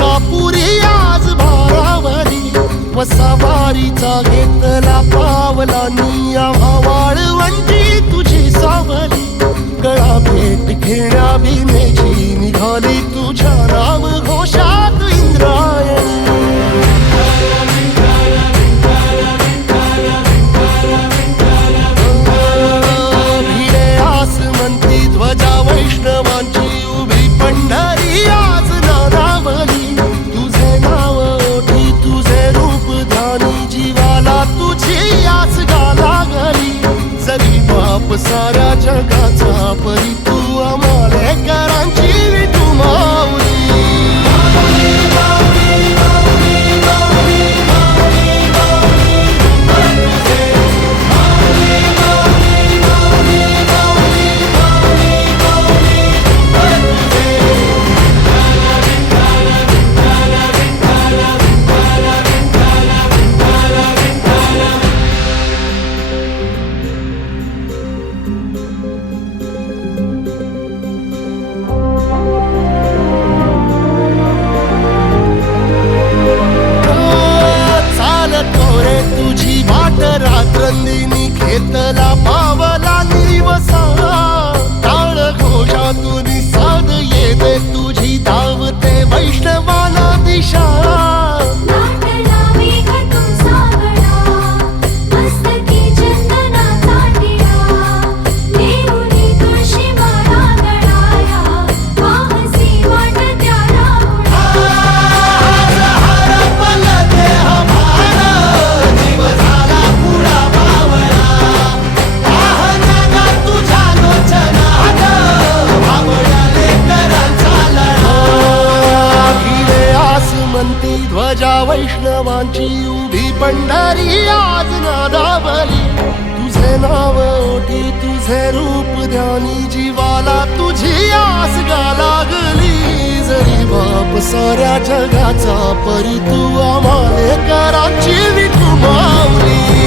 मलकापुरी आज भारावरी वसावारीचा घेतला पावला निया वाळवंटी तुझी सावली गळा भेट घेण्या भिनेची निघाली तुझ्या नाम घोषात इंद्रायणी भिडे आसमंती ध्वजा वैष्णवांची उभी पंढरी आज नादावली तुझे नाव ओठी तुझे रूप ध्यानी जीवाला तुझी आस गाला गली जरी बाप साऱ्या जगाचा परी तू आमालेकरांची विठू माऊली तुझी वाट रात्रंदिनी घेतला पावला निवसा टाळ घोषातून साध येते तुझी धावते वैष्णवाला दिशा ध्वजा वैष्णवांची उभी पंढरी आज नादावली तुझे नाव ओठी तुझे रूप ध्यानी जीवाला तुझी आस गा लागली जरी बाप साऱ्या जगाचा परी तू आमालेकरांची विठू माऊली